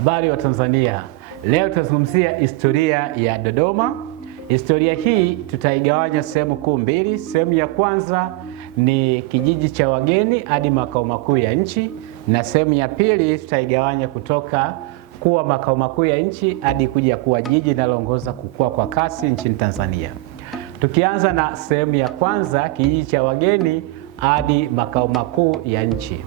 Habari wa Tanzania. Leo tutazungumzia historia ya Dodoma. Historia hii tutaigawanya sehemu kuu mbili. Sehemu ya kwanza ni kijiji cha wageni hadi makao makuu ya nchi, na sehemu ya pili tutaigawanya kutoka kuwa makao makuu ya nchi hadi kuja kuwa jiji linaloongoza kukua kwa kasi nchini Tanzania. Tukianza na sehemu ya kwanza, kijiji cha wageni hadi makao makuu ya nchi.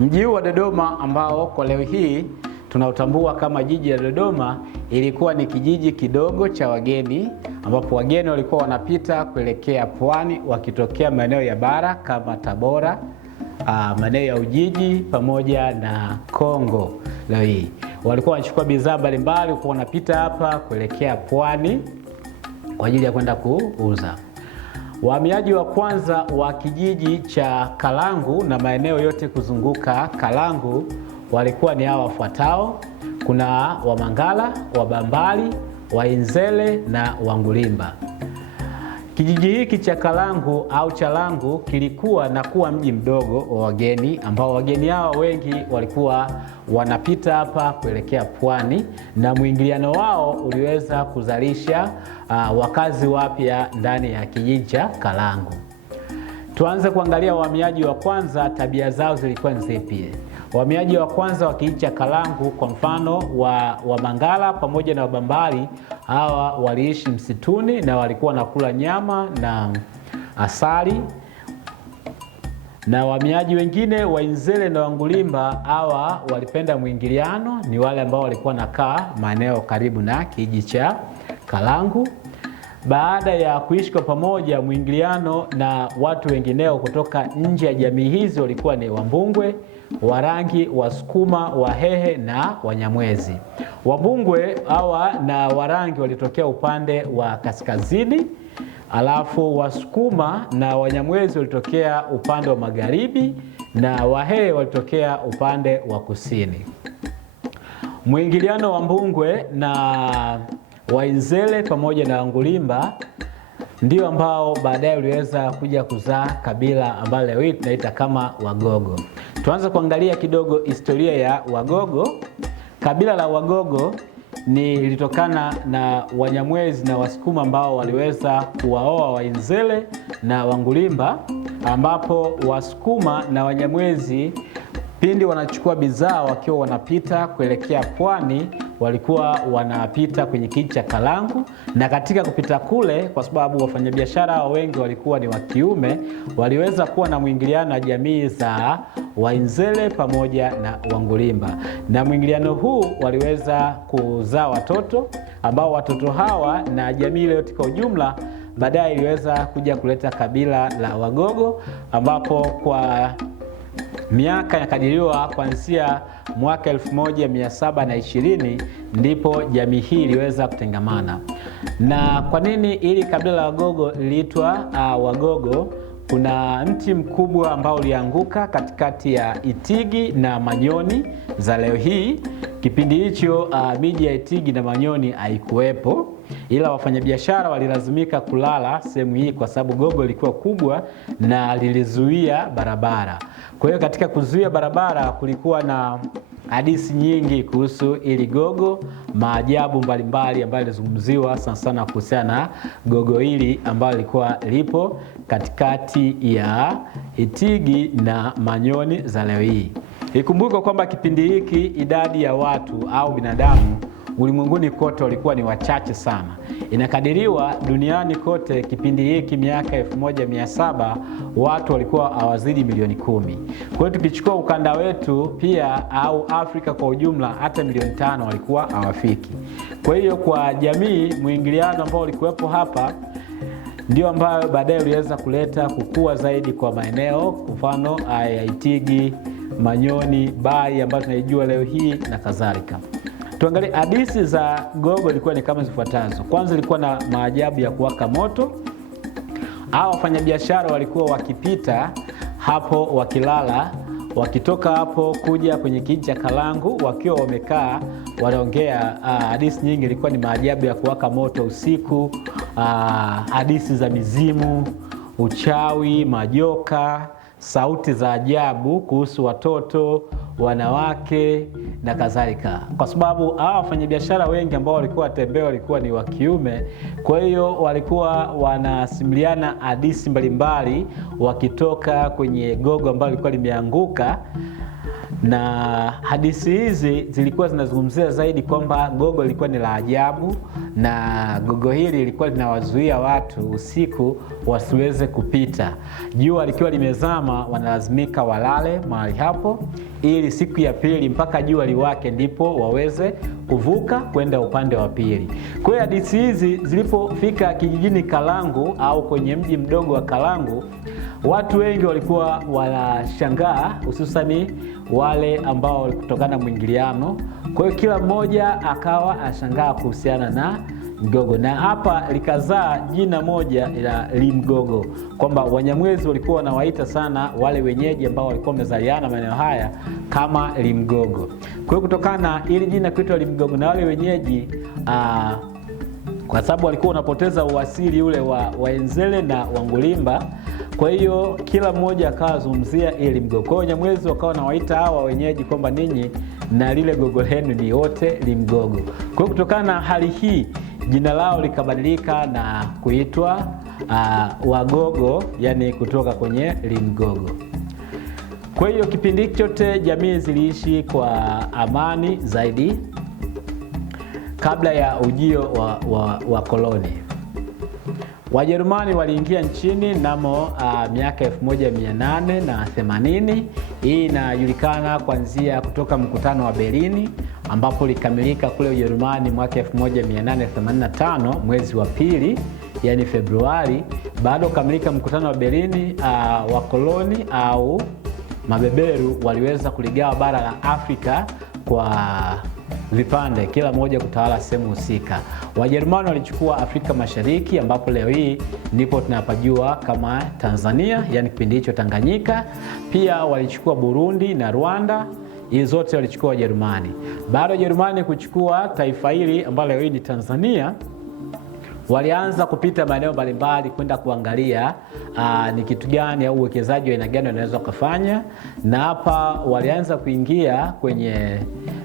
Mji huu wa Dodoma ambao kwa leo hii tunautambua kama jiji la Dodoma, ilikuwa ni kijiji kidogo cha wageni ambapo wageni walikuwa wanapita kuelekea pwani wakitokea maeneo ya bara kama Tabora, maeneo ya Ujiji pamoja na Kongo. Leo hii walikuwa wanachukua bidhaa mbalimbali, walikuwa wanapita hapa kuelekea pwani kwa ajili ya kwenda kuuza. Wahamiaji wa kwanza wa kijiji cha Kalangu na maeneo yote kuzunguka Kalangu walikuwa ni hawa wafuatao. Kuna Wamangala, Wabambali, Wainzele na Wangulimba. Kijiji hiki cha Kalangu au Chalangu kilikuwa na kuwa mji mdogo wa wageni, ambao wageni hawa wengi walikuwa wanapita hapa kuelekea pwani, na mwingiliano wao uliweza kuzalisha wakazi wapya ndani ya kijiji cha Kalangu. Tuanze kuangalia wahamiaji wa kwanza, tabia zao zilikuwa zipi. Wahamiaji wa kwanza wa kijiji cha Kalangu, kwa mfano wa Mangala pamoja na Wabambali, hawa waliishi msituni na walikuwa nakula nyama na asali. Na wahamiaji wengine Wainzele na Wangulimba, hawa walipenda mwingiliano, ni wale ambao walikuwa nakaa maeneo karibu na kijiji cha Kalangu. Baada ya kuishi kwa pamoja, mwingiliano na watu wengineo kutoka nje ya jamii hizi walikuwa ni Wambungwe, Warangi, Wasukuma, Wahehe na Wanyamwezi. Wambungwe hawa na Warangi walitokea upande wa kaskazini, alafu Wasukuma na Wanyamwezi walitokea upande wa magharibi, na Wahehe walitokea upande wa kusini. Mwingiliano wa Wambungwe na Wainzele pamoja na Wangulimba ndio ambao baadaye uliweza kuja kuzaa kabila ambalo leo hii tunaita kama Wagogo. Tuanze kuangalia kidogo historia ya Wagogo. Kabila la Wagogo lilitokana na Wanyamwezi na Wasukuma ambao waliweza kuwaoa Wainzele na Wangulimba, ambapo Wasukuma na Wanyamwezi pindi wanachukua bidhaa wakiwa wanapita kuelekea pwani, walikuwa wanapita kwenye kijiji cha Kalangu, na katika kupita kule, kwa sababu wafanyabiashara wengi walikuwa ni wa kiume, waliweza kuwa na mwingiliano na jamii za Wainzele pamoja na Wangulimba, na mwingiliano huu waliweza kuzaa watoto ambao watoto hawa na jamii ile yote kwa ujumla baadaye iliweza kuja kuleta kabila la Wagogo, ambapo kwa miaka yakadiriwa kuanzia mwaka 1720 ndipo jamii hii iliweza kutengamana. Na kwa nini ili kabila la Wagogo liliitwa Wagogo? Kuna mti mkubwa ambao ulianguka katikati ya Itigi na Manyoni za leo hii. Kipindi hicho miji ya Itigi na Manyoni haikuwepo, ila wafanyabiashara walilazimika kulala sehemu hii kwa sababu gogo lilikuwa kubwa na lilizuia barabara. Kwa hiyo katika kuzuia barabara kulikuwa na hadithi nyingi kuhusu ili gogo, maajabu mbalimbali ambayo yalizungumziwa sana sana kuhusiana na gogo hili ambalo lilikuwa lipo katikati ya Itigi na Manyoni za leo hii. Ikumbuke kwamba kipindi hiki idadi ya watu au binadamu ulimwenguni kote walikuwa ni wachache sana. Inakadiriwa duniani kote kipindi hiki miaka 1700 watu walikuwa hawazidi milioni 10. Kwa hiyo tukichukua ukanda wetu pia au Afrika kwa ujumla, hata milioni 5 walikuwa hawafiki. Kwa hiyo kwa jamii, mwingiliano ambao ulikuwepo hapa ndio ambayo baadaye uliweza kuleta kukua zaidi kwa maeneo, mfano ya Itigi, Manyoni, Bai ambayo tunaijua leo hii na kadhalika. Tuangalie hadithi za gogo ilikuwa ni kama zifuatazo. Kwanza ilikuwa na maajabu ya kuwaka moto. Hao wafanyabiashara walikuwa wakipita hapo wakilala, wakitoka hapo kuja kwenye kijiji cha Kalangu wakiwa wamekaa wanaongea. Hadithi nyingi ilikuwa ni maajabu ya kuwaka moto usiku, hadithi za mizimu, uchawi, majoka sauti za ajabu kuhusu watoto, wanawake na kadhalika, kwa sababu hawa wafanyabiashara wengi ambao walikuwa watembea walikuwa ni wa kiume. Kwa hiyo walikuwa wanasimuliana hadithi mbalimbali wakitoka kwenye gogo ambalo lilikuwa limeanguka, na hadithi hizi zilikuwa zinazungumzia zaidi kwamba gogo lilikuwa ni la ajabu, na gogo hili lilikuwa linawazuia watu usiku wasiweze kupita. Jua likiwa limezama, wanalazimika walale mahali hapo ili siku ya pili mpaka jua liwake ndipo waweze kuvuka kwenda upande wa pili. Kwa hiyo hadithi hizi zilipofika kijijini Kalangu au kwenye mji mdogo wa Kalangu, watu wengi walikuwa wanashangaa, hususani wale ambao kutokana na mwingiliano. Kwa hiyo kila mmoja akawa ashangaa kuhusiana na mgogo, na hapa likazaa jina moja la Limgogo, kwamba Wanyamwezi walikuwa wanawaita sana wale wenyeji ambao walikuwa wamezaliana maeneo haya kama Limgogo. Kwa hiyo kutokana na ili jina kuitwa Limgogo na wale wenyeji kwa sababu walikuwa wanapoteza uasili ule wa Waenzele na Wangulimba, kwa hiyo kila mmoja akazungumzia ile Mgogo. Kwa hiyo Wanyamwezi wakawa wanawaita hawa wenyeji kwamba ninyi na lile gogo lenu ni wote Limgogo. Kwa hiyo kutokana na hali hii jina lao likabadilika na kuitwa Wagogo, yani kutoka kwenye Limgogo. Kwa hiyo kipindi chote jamii ziliishi kwa amani zaidi kabla ya ujio wa koloni. Wajerumani waliingia nchini mnamo miaka 1880. Hii inajulikana kuanzia kutoka mkutano wa Berlin ambapo likamilika kule Ujerumani mwaka 1885 mwezi wa pili, yani Februari. Baada ya kukamilika mkutano wa Berlin, wakoloni au mabeberu waliweza kuligawa bara la Afrika kwa vipande, kila moja kutawala sehemu husika. Wajerumani walichukua Afrika Mashariki ambapo leo hii ndipo tunapajua kama Tanzania, yani kipindi hicho Tanganyika. Pia walichukua Burundi na Rwanda, hizo zote walichukua Wajerumani. Baada ya Wajerumani kuchukua taifa hili ambalo leo hii ni Tanzania, walianza kupita maeneo mbalimbali kwenda kuangalia ni kitu gani au uwekezaji wa aina gani wanaweza kufanya, na hapa walianza kuingia kwenye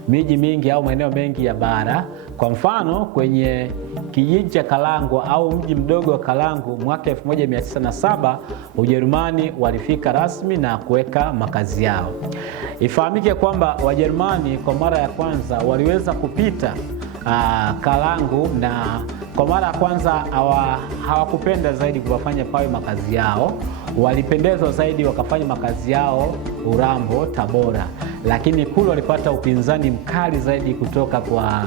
miji mingi au maeneo mengi ya bara. Kwa mfano kwenye kijiji cha Kalangu au mji mdogo wa Kalangu mwaka 1907 Ujerumani walifika rasmi na kuweka makazi yao. Ifahamike kwamba Wajerumani kwa mara ya kwanza waliweza kupita Kalangu, na kwa mara ya kwanza hawakupenda zaidi kuwafanya pawe makazi yao. Walipendezwa zaidi wakafanya makazi yao Urambo, Tabora, lakini kule walipata upinzani mkali zaidi kutoka kwa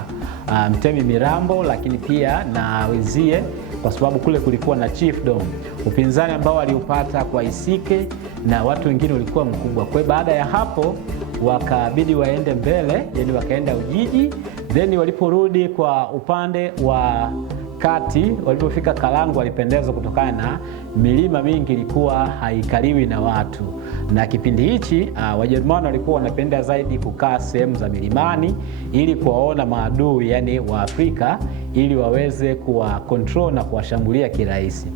Mtemi Mirambo, lakini pia na wenzie, kwa sababu kule kulikuwa na chiefdom. Upinzani ambao waliupata kwa Isike na watu wengine ulikuwa mkubwa. Kwa hiyo baada ya hapo wakabidi waende mbele, yani wakaenda Ujiji. Then waliporudi kwa upande wa kati, walipofika Kalangu walipendezwa kutokana na milima mingi ilikuwa haikaliwi na watu, na kipindi hichi Wajerumani walikuwa wanapenda zaidi kukaa sehemu za milimani ili kuwaona maadui, yani wa Afrika, ili waweze kuwa control na kuwashambulia kirahisi.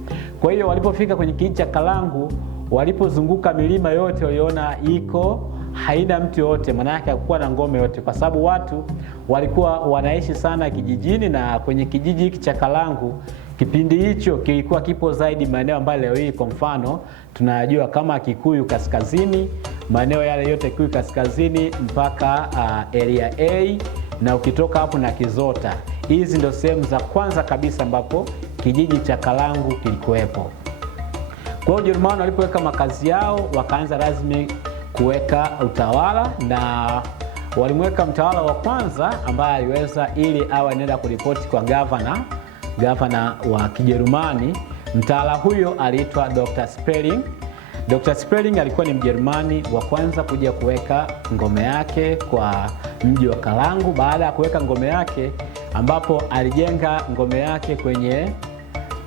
Kwa hiyo walipofika kwenye kijiji cha Kalangu, walipozunguka milima yote waliona iko haina mtu yote, maana yake hakuwa na ngome yote, kwa sababu watu walikuwa wanaishi sana kijijini. Na kwenye kijiji hiki cha Kalangu kipindi hicho kilikuwa kipo zaidi maeneo ambayo leo hii kwa mfano tunajua kama Kikuyu Kaskazini, maeneo yale yote Kikuyu Kaskazini mpaka area A, na ukitoka hapo na Kizota. Hizi ndio sehemu za kwanza kabisa ambapo kijiji cha Kalangu kilikuwepo. Kwa hiyo Ujerumani walipoweka makazi yao wakaanza rasmi kuweka utawala, na walimweka mtawala wa kwanza ambaye aliweza ili awe anaenda kuripoti kwa gavana wa Kijerumani. Mtawala huyo aliitwa Dr. Spelling. Dr. Spelling alikuwa ni Mjerumani wa kwanza kuja kuweka ngome yake kwa mji wa Kalangu. Baada ya kuweka ngome yake, ambapo alijenga ngome yake kwenye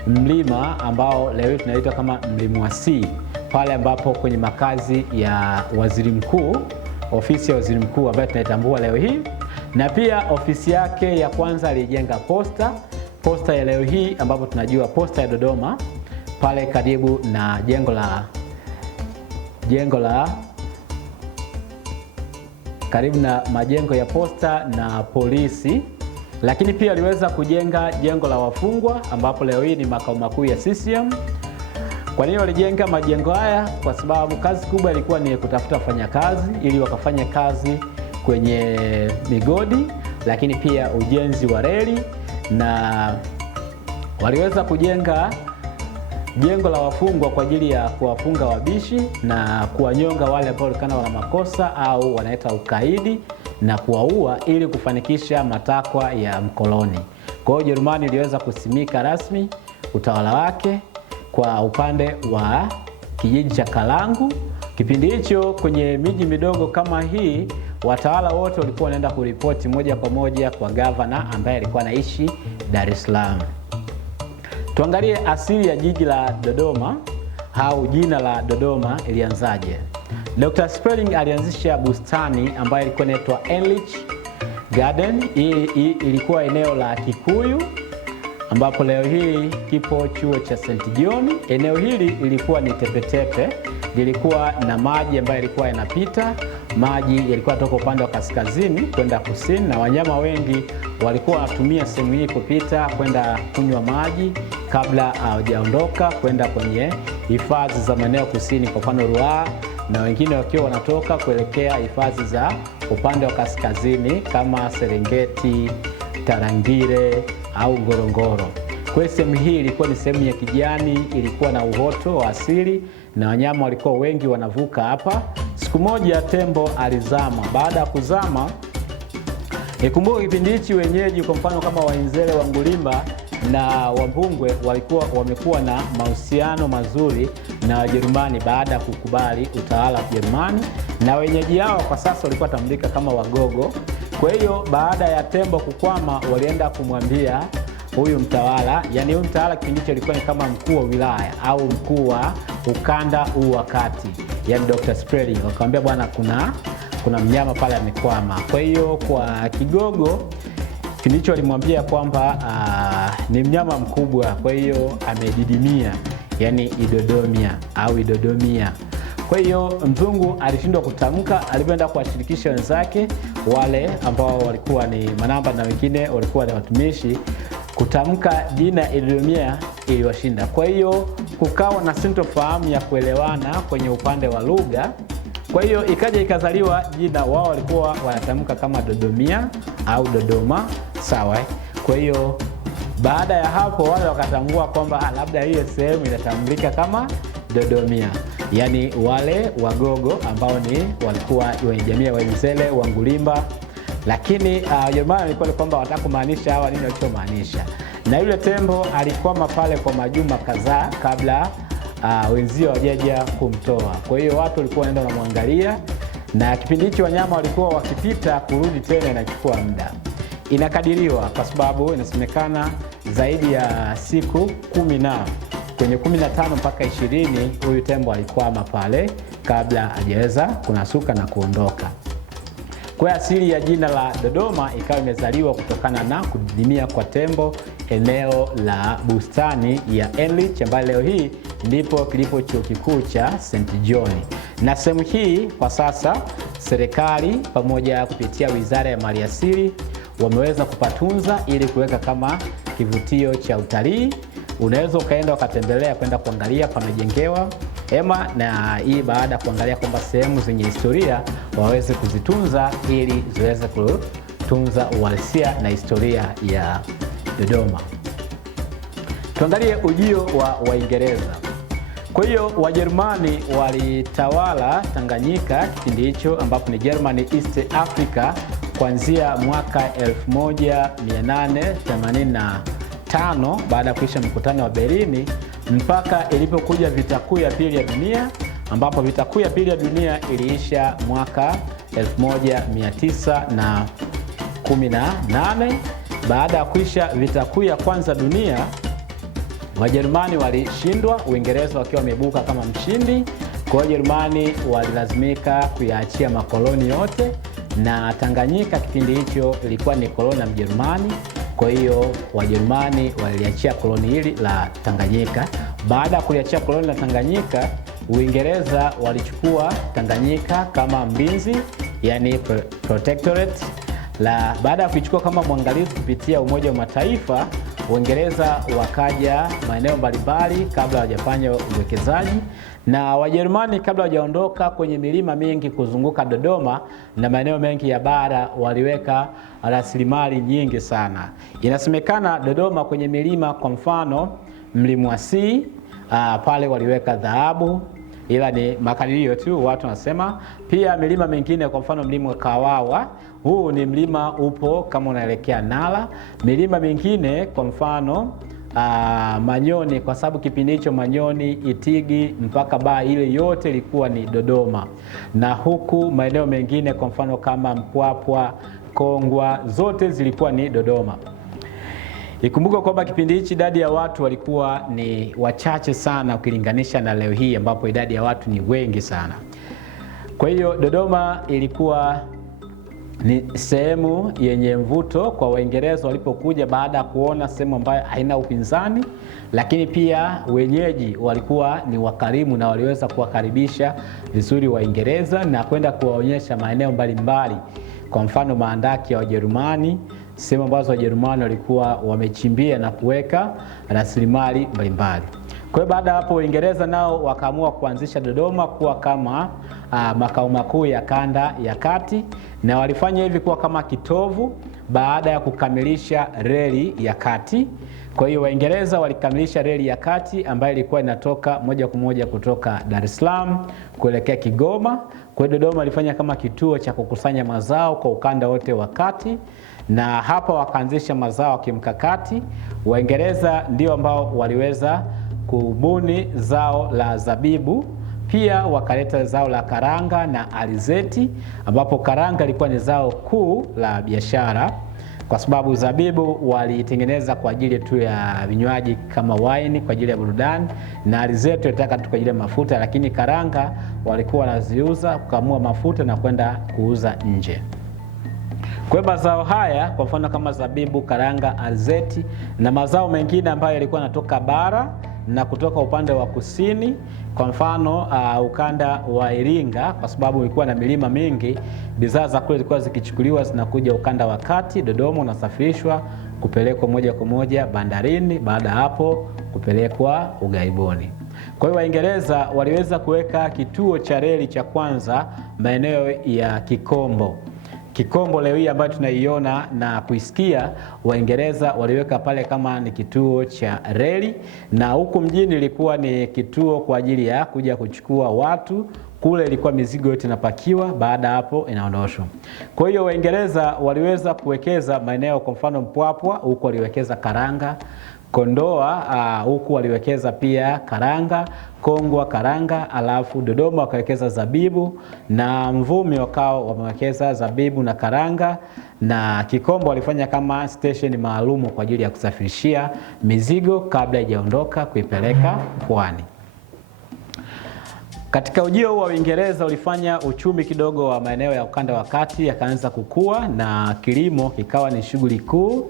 mlima ambao leo tunaitwa kama Mlima wa C, pale ambapo kwenye makazi ya waziri mkuu, ofisi ya waziri mkuu ambayo tunaitambua leo hii. Na pia ofisi yake ya kwanza alijenga posta ya leo hii ambapo tunajua posta ya Dodoma, pale karibu na jengo la jengo la karibu na majengo ya posta na polisi, lakini pia waliweza kujenga jengo la wafungwa ambapo leo hii ni makao makuu ya CCM. Kwa nini walijenga majengo haya? Kwa sababu kazi kubwa ilikuwa ni kutafuta wafanyakazi ili wakafanya kazi kwenye migodi, lakini pia ujenzi wa reli, na waliweza kujenga jengo la wafungwa kwa ajili ya kuwafunga wabishi na kuwanyonga wale ambao walikuwa wana makosa au wanaita ukaidi na kuwaua ili kufanikisha matakwa ya mkoloni. Kwa hiyo Ujerumani iliweza kusimika rasmi utawala wake kwa upande wa kijiji cha Kalangu. Kipindi hicho kwenye miji midogo kama hii, watawala wote walikuwa wanaenda kuripoti moja kwa moja kwa gavana ambaye alikuwa anaishi Dar es Salaam. Tuangalie asili ya jiji la Dodoma au jina la Dodoma ilianzaje. Dr. Sperling alianzisha bustani ambayo ilikuwa inaitwa Enrich Garden. Hii ilikuwa eneo la Kikuyu ambapo leo hii kipo chuo cha St. John. Eneo hili lilikuwa ni tepetepe, lilikuwa na maji ambayo yalikuwa yanapita. Maji yalikuwa toka upande wa kaskazini kwenda kusini, na wanyama wengi walikuwa wanatumia sehemu hii kupita kwenda kunywa maji kabla hawajaondoka kwenda kwenye hifadhi za maeneo kusini, kwa mfano Ruaha, na wengine wakiwa wanatoka kuelekea hifadhi za upande wa kaskazini kama Serengeti, Tarangire au Ngorongoro. Kwa sehemu hii ilikuwa ni sehemu ya kijani, ilikuwa na uoto wa asili na wanyama walikuwa wengi wanavuka hapa. Siku moja tembo alizama. Baada ya kuzama, ikumbuka kipindi hichi wenyeji kwa mfano kama Wainzele, Wangulimba na Wambungwe walikuwa wamekuwa na mahusiano mazuri na Wajerumani baada ya kukubali utawala wa Jerumani, na wenyeji hao kwa sasa walikuwa tambulika kama Wagogo. Kwa hiyo baada ya tembo kukwama, walienda kumwambia huyu mtawala, yani huyu mtawala kipindi hicho alikuwa ni kama mkuu wa wilaya au mkuu wa ukanda huu wa kati, yani Dr. Sperling. Wakamwambia bwana, kuna mnyama pale amekwama. Kwa hiyo kwa Kigogo kipindi hicho alimwambia kwamba ni mnyama mkubwa, kwa hiyo amedidimia, yani idodomia au idodomia. Kwa hiyo mzungu alishindwa kutamka. Alipoenda kuwashirikisha wenzake wale ambao walikuwa ni manamba na wengine walikuwa ni watumishi, kutamka jina idodomia iliwashinda. Kwa hiyo kukawa na sintofahamu ya kuelewana kwenye upande wa lugha. Kwa hiyo ikaja ikazaliwa jina, wao walikuwa wanatamka kama Dodomia au Dodoma, sawa. Kwa hiyo baada ya hapo wale wakatambua kwamba labda hiyo sehemu inatambulika kama Dodomia, yani wale Wagogo ambao walikuwa wenye jamii ya Wainzele, Wangulimba. Lakini Wajerumani walikuwa kwamba wataka kumaanisha hawa nini walichomaanisha. Na yule tembo alikwama pale kwa majuma kadhaa kabla wenzio wajaja kumtoa. Kwa hiyo watu walikuwa wanaenda wanamwangalia, na kipindi hicho wanyama walikuwa wakipita, kurudi tena inachukua muda. Inakadiriwa kwa sababu inasemekana zaidi ya siku 15 mpaka 20 huyu tembo alikwama pale kabla hajaweza kunasuka na kuondoka. Kwa asili ya jina la Dodoma ikawa imezaliwa kutokana na kudidimia kwa tembo eneo la bustani ya Enrich, ambayo leo hii ndipo kilipo chuo kikuu cha St. John. Na sehemu hii kwa sasa serikali pamoja kupitia Wizara ya Maliasili wameweza kupatunza ili kuweka kama kivutio cha utalii. Unaweza ukaenda ukatembelea kwenda kuangalia, pamejengewa hema, na hii baada ya kuangalia kwamba sehemu zenye historia waweze kuzitunza ili ziweze kutunza uhalisia na historia ya Dodoma. Tuangalie ujio wa Waingereza. Kwa hiyo Wajerumani walitawala Tanganyika kipindi hicho, ambapo ni German East Africa, kuanzia mwaka 1885 baada ya kuisha mkutano wa Berlin mpaka ilipokuja vita kuu ya pili ya dunia, ambapo vita kuu ya pili ya dunia iliisha mwaka 1918. Baada ya kuisha vita kuu ya kwanza dunia, Wajerumani walishindwa, Uingereza wakiwa wameibuka kama mshindi. Kwa hiyo Wajerumani walilazimika kuyaachia makoloni yote, na Tanganyika kipindi hicho ilikuwa ni koloni la Mjerumani. Kwa hiyo Wajerumani waliachia koloni hili la Tanganyika. Baada ya kuliachia koloni la Tanganyika, Uingereza walichukua Tanganyika kama mlinzi, yani protectorate. Baada ya kuichukua kama mwangalizi kupitia Umoja wa Mataifa, Uingereza wakaja maeneo mbalimbali kabla hawajafanya uwekezaji, na Wajerumani kabla hawajaondoka kwenye milima mingi kuzunguka Dodoma na maeneo mengi ya bara waliweka rasilimali nyingi sana. Inasemekana Dodoma kwenye milima, kwa mfano Mlimwasi, pale waliweka dhahabu, ila ni makadirio tu, watu wanasema. Pia milima mingine, kwa mfano mlima Kawawa, huu ni mlima upo kama unaelekea Nala. Milima mingine kwa mfano Manyoni, kwa sababu kipindi hicho Manyoni, Itigi mpaka Baa ile yote ilikuwa ni Dodoma. Na huku maeneo mengine kwa mfano kama Mpwapwa, Kongwa, zote zilikuwa ni Dodoma. Ikumbuka kwamba kipindi hichi idadi ya watu walikuwa ni wachache sana ukilinganisha na leo hii ambapo idadi ya watu ni wengi sana. Kwa hiyo Dodoma ilikuwa ni sehemu yenye mvuto kwa Waingereza walipokuja baada ya kuona sehemu ambayo haina upinzani, lakini pia wenyeji walikuwa ni wakarimu na waliweza kuwakaribisha vizuri Waingereza na kwenda kuwaonyesha maeneo mbalimbali. Kwa mfano maandaki ya Wajerumani, sehemu ambazo Wajerumani walikuwa wamechimbia na kuweka rasilimali mbalimbali. Kwa hiyo baada hapo Uingereza nao wakaamua kuanzisha Dodoma kuwa kama makao makuu ya kanda ya kati, na walifanya hivi kuwa kama kitovu baada ya kukamilisha reli ya kati. Kwa hiyo Waingereza walikamilisha reli ya kati ambayo ilikuwa inatoka moja kwa moja kutoka Dar es Salaam kuelekea Kigoma. Kwa hiyo Dodoma ilifanya kama kituo cha kukusanya mazao kwa ukanda wote wa kati, na hapa wakaanzisha mazao ya kimkakati. Waingereza ndio ambao waliweza kubuni zao la zabibu, pia wakaleta zao la karanga na alizeti, ambapo karanga ilikuwa ni zao kuu la biashara kwa sababu zabibu walitengeneza kwa ajili tu ya vinywaji kama wine kwa ajili ya burudani, na alizeti walitaka tu kwa ajili ya mafuta, lakini karanga walikuwa wanaziuza kukamua mafuta na kwenda kuuza nje. Kwa hiyo mazao haya kwa mfano kama zabibu, karanga, alizeti na mazao mengine ambayo yalikuwa yanatoka bara na kutoka upande wa kusini, kwa mfano ukanda wa Iringa, kwa sababu ilikuwa na milima mingi, bidhaa za kule zilikuwa zikichukuliwa zinakuja ukanda wa kati Dodoma, unasafirishwa kupelekwa moja kwa moja bandarini, baada hapo kupelekwa ughaibuni. Kwa hiyo Waingereza waliweza kuweka kituo cha reli cha kwanza maeneo ya Kikombo. Kikombo leo hii ambayo tunaiona na kuisikia, Waingereza waliweka pale kama ni kituo cha reli, na huku mjini ilikuwa ni kituo kwa ajili ya kuja kuchukua watu. Kule ilikuwa mizigo yote inapakiwa, baada hapo inaondoshwa. Kwa hiyo Waingereza waliweza kuwekeza maeneo, kwa mfano Mpwapwa huko waliwekeza karanga, Kondoa huku waliwekeza pia karanga, Kongwa karanga, alafu Dodoma wakawekeza zabibu, na Mvumi wakao wamewekeza zabibu na karanga, na Kikombo walifanya kama station maalumu kwa ajili ya kusafirishia mizigo kabla haijaondoka kuipeleka pwani. Katika ujio wa Uingereza ulifanya uchumi kidogo wa maeneo ya ukanda wa kati yakaanza kukua na kilimo kikawa ni shughuli kuu.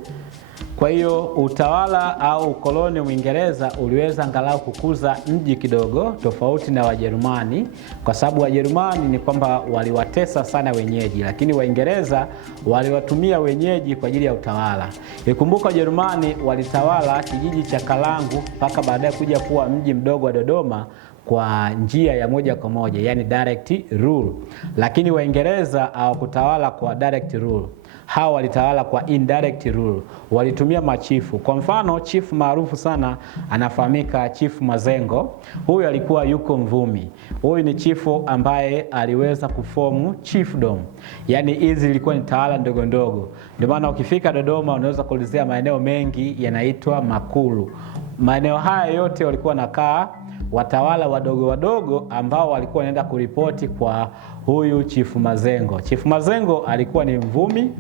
Kwa hiyo utawala au ukoloni wa Uingereza uliweza angalau kukuza mji kidogo tofauti na Wajerumani, kwa sababu Wajerumani ni kwamba waliwatesa sana wenyeji, lakini Waingereza waliwatumia wenyeji kwa ajili ya utawala. Ikumbuka Wajerumani walitawala kijiji cha Kalangu mpaka baadaye kuja kuwa mji mdogo wa Dodoma kwa njia ya moja kwa moja, yani direct rule, lakini Waingereza hawakutawala kwa direct rule. Hawa walitawala kwa indirect rule, walitumia machifu. Kwa mfano chifu maarufu sana anafahamika Chifu Mazengo. Huyu alikuwa yuko Mvumi. Huyu ni chifu ambaye aliweza kufomu chiefdom, yani hizi zilikuwa ni tawala ndogo ndogo. Ndio maana ukifika Dodoma unaweza kuulizia maeneo mengi yanaitwa makulu. Maeneo haya yote walikuwa nakaa watawala wadogo wadogo ambao walikuwa wanaenda kuripoti kwa huyu Chifu Mazengo. Chifu Mazengo alikuwa ni Mvumi,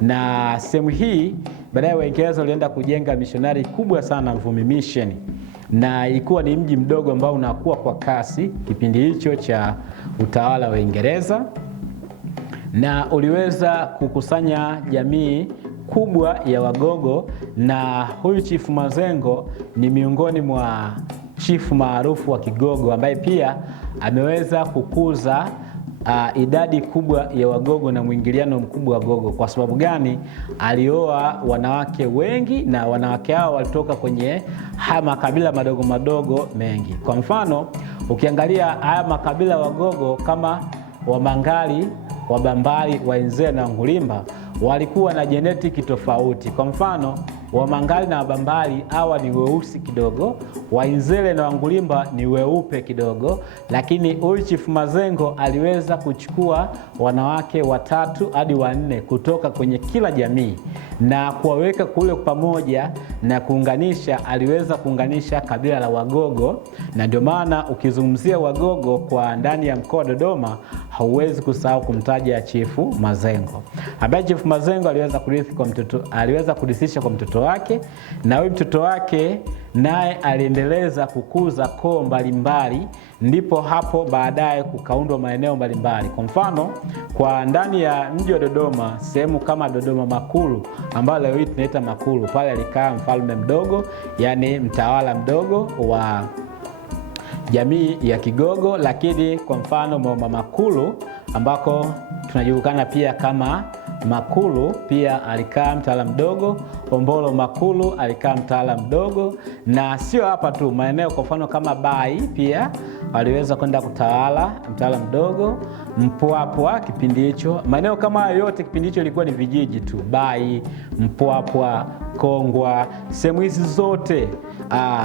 na sehemu hii baadaye Waingereza walienda kujenga missionary kubwa sana, Mvumi Mission, na ilikuwa ni mji mdogo ambao unakuwa kwa kasi kipindi hicho cha utawala wa Uingereza, na uliweza kukusanya jamii kubwa ya Wagogo, na huyu Chifu Mazengo ni miongoni mwa chifu maarufu wa Kigogo ambaye pia ameweza kukuza idadi kubwa ya Wagogo na mwingiliano mkubwa wa Gogo. Kwa sababu gani? Alioa wanawake wengi na wanawake hao walitoka kwenye haya makabila madogo madogo mengi. Kwa mfano, ukiangalia haya makabila Wagogo kama Wamangali, Wabambari, Wainzele na Wangulimba walikuwa na genetiki tofauti. Kwa mfano, Wamangali na Wabambari hawa ni weusi kidogo, Wainzele na Wangulimba ni weupe kidogo, lakini huyu Chifu Mazengo aliweza kuchukua wanawake 3 hadi 4 kutoka kwenye kila jamii na kuwaweka kule pamoja na kuunganisha. Aliweza kuunganisha kabila la Wagogo, na ndio maana ukizungumzia Wagogo kwa ndani ya mkoa wa Dodoma hauwezi kusahau kumtaja Chifu Mazengo, ambaye Chifu Mazengo aliweza kurithisha kwa mtoto wake, na huyu mtoto wake naye aliendeleza kukuza koo mbalimbali, ndipo hapo baadaye kukaundwa maeneo mbalimbali. Kwa mfano, kwa ndani ya mji wa Dodoma, sehemu kama Dodoma Makulu ambayo leo hii tunaita Makulu, pale alikaa mfalme mdogo, yani mtawala mdogo wa jamii ya Kigogo. Lakini kwa mfano Mama Makulu ambako tunajulikana pia kama Makulu pia alikaa mtawala mdogo. Ombolo Makulu alikaa mtawala mdogo, na sio hapa tu, maeneo kwa mfano kama Bai pia waliweza kwenda kutawala mtawala mdogo. Mpwapwa kipindi hicho, maeneo kama yote kipindi hicho ilikuwa ni vijiji tu. Bai, Mpwapwa, Kongwa, sehemu hizi zote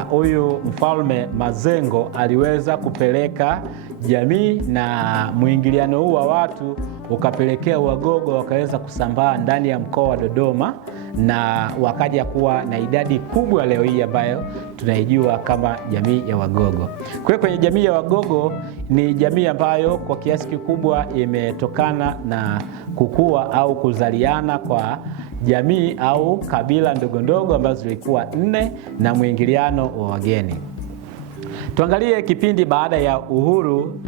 huyu mfalme Mazengo aliweza kupeleka jamii, na mwingiliano huu wa watu ukapelekea Wagogo wakaweza kusambaa ndani ya mkoa wa Dodoma, na wakaja kuwa na idadi kubwa leo hii ambayo tunaijua kama jamii ya Wagogo. Kwa hiyo kwenye jamii ya Wagogo ni jamii ambayo kwa kiasi kikubwa imetokana na kukua au kuzaliana kwa jamii au kabila ndogo ndogo ambazo zilikuwa 4 na mwingiliano wa wageni. Tuangalie kipindi baada ya uhuru,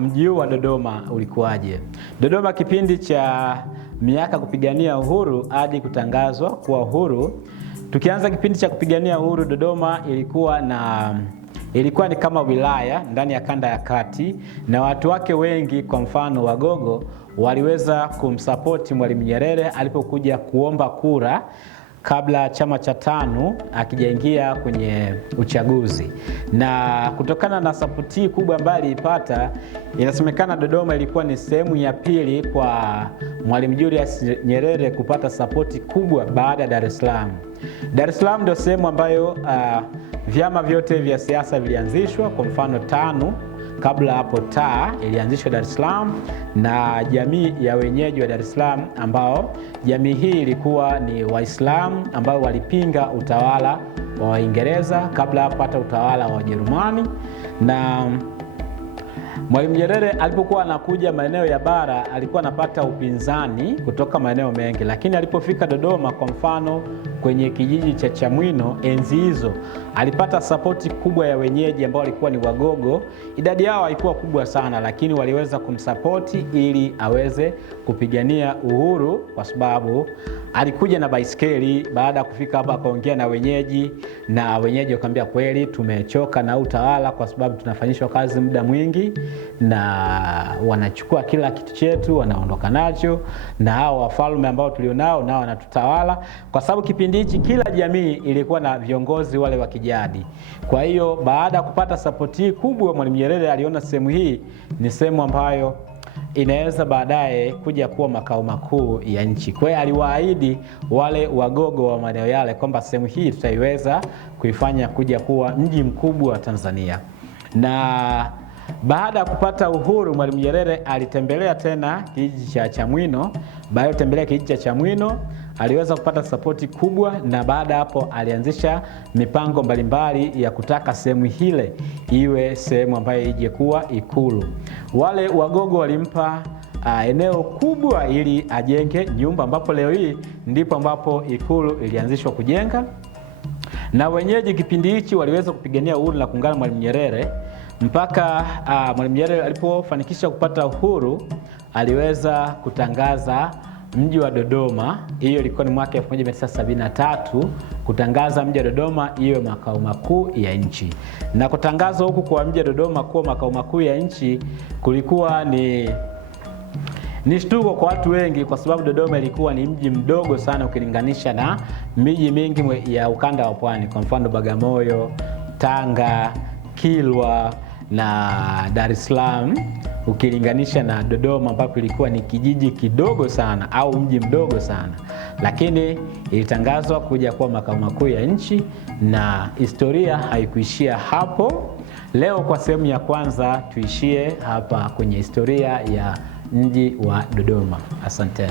mji huu wa Dodoma ulikuwaje. Dodoma kipindi cha miaka kupigania uhuru hadi kutangazwa kuwa uhuru. Tukianza kipindi cha kupigania uhuru, Dodoma ilikuwa ni kama wilaya ndani ya kanda ya kati, na watu wake wengi, kwa mfano Wagogo, waliweza kumsapoti Mwalimu Nyerere alipokuja kuomba kura kabla chama cha TANU akijaingia kwenye uchaguzi. Na kutokana na sapoti kubwa ambayo aliipata, inasemekana Dodoma ilikuwa ni sehemu ya pili kwa Mwalimu Julius Nyerere kupata sapoti kubwa baada ya Dar es Salaam. Dar es Salaam ndio sehemu ambayo vyama vyote vya siasa vilianzishwa. Kwa mfano TANU, kabla hapo TAA ilianzishwa Dar es Salaam, na jamii ya wenyeji wa Dar es Salaam ambao jamii hii ilikuwa ni Waislamu ambao walipinga utawala wa Waingereza kabla hapo hata utawala wa Wajerumani. Na Mwalimu Nyerere alipokuwa anakuja maeneo ya bara alikuwa anapata upinzani kutoka maeneo mengi, lakini alipofika Dodoma, kwa mfano kwenye kijiji cha Chamwino, enzi hizo alipata sapoti kubwa ya wenyeji ambao walikuwa ni Wagogo. Idadi yao haikuwa kubwa sana, lakini waliweza kumsapoti ili aweze kupigania uhuru, kwa sababu alikuja na baiskeli. Baada ya kufika hapa akaongea na wenyeji, na wenyeji wakamwambia kweli tumechoka na utawala, kwa sababu tunafanyishwa kazi muda mwingi na wanachukua kila kitu chetu wanaondoka nacho, na hao wafalme ambao tulionao nao wanatutawala. Kwa sababu kipindi hichi kila jamii ilikuwa na viongozi wale wa kijadi. Kwa hiyo baada ya kupata sapoti kubwa, Mwalimu Nyerere aliona sehemu hii ni sehemu ambayo inaweza baadaye kuja kuwa makao makuu ya nchi. Kwa hiyo aliwaahidi wale Wagogo wa maeneo yale kwamba sehemu hii tutaiweza kuifanya kuja kuwa mji mkubwa wa Tanzania. Na baada ya kupata uhuru, Mwalimu Nyerere alitembelea tena kijiji cha Chamwino. Baada ya kutembelea kijiji cha Chamwino aliweza kupata sapoti kubwa, na baada hapo alianzisha mipango mbalimbali ya kutaka sehemu hile iwe sehemu ambayo ije kuwa Ikulu. Wale Wagogo walimpa eneo kubwa ili ajenge nyumba, ambapo leo hii ndipo ambapo Ikulu ilianzishwa kujenga. Na wenyeji kipindi hichi waliweza kupigania uhuru na kuungana Mwalimu Nyerere mpaka Mwalimu Nyerere alipofanikisha kupata uhuru aliweza kutangaza mji wa Dodoma, hiyo ilikuwa ni mwaka 1973, kutangaza mji wa Dodoma iwe makao makuu ya nchi. Na kutangazwa huku kwa mji wa Dodoma kuwa makao makuu ya nchi kulikuwa ni shtuko kwa watu wengi, kwa sababu Dodoma ilikuwa ni mji mdogo sana ukilinganisha na miji mingi ya ukanda wa Pwani, kwa mfano Bagamoyo, Tanga, Kilwa na Dar es Salaam, ukilinganisha na Dodoma ambapo ilikuwa ni kijiji kidogo sana au mji mdogo sana. Lakini ilitangazwa kuja kuwa makao makuu ya nchi, na historia haikuishia hapo. Leo kwa sehemu ya kwanza tuishie hapa kwenye historia ya mji wa Dodoma. Asante.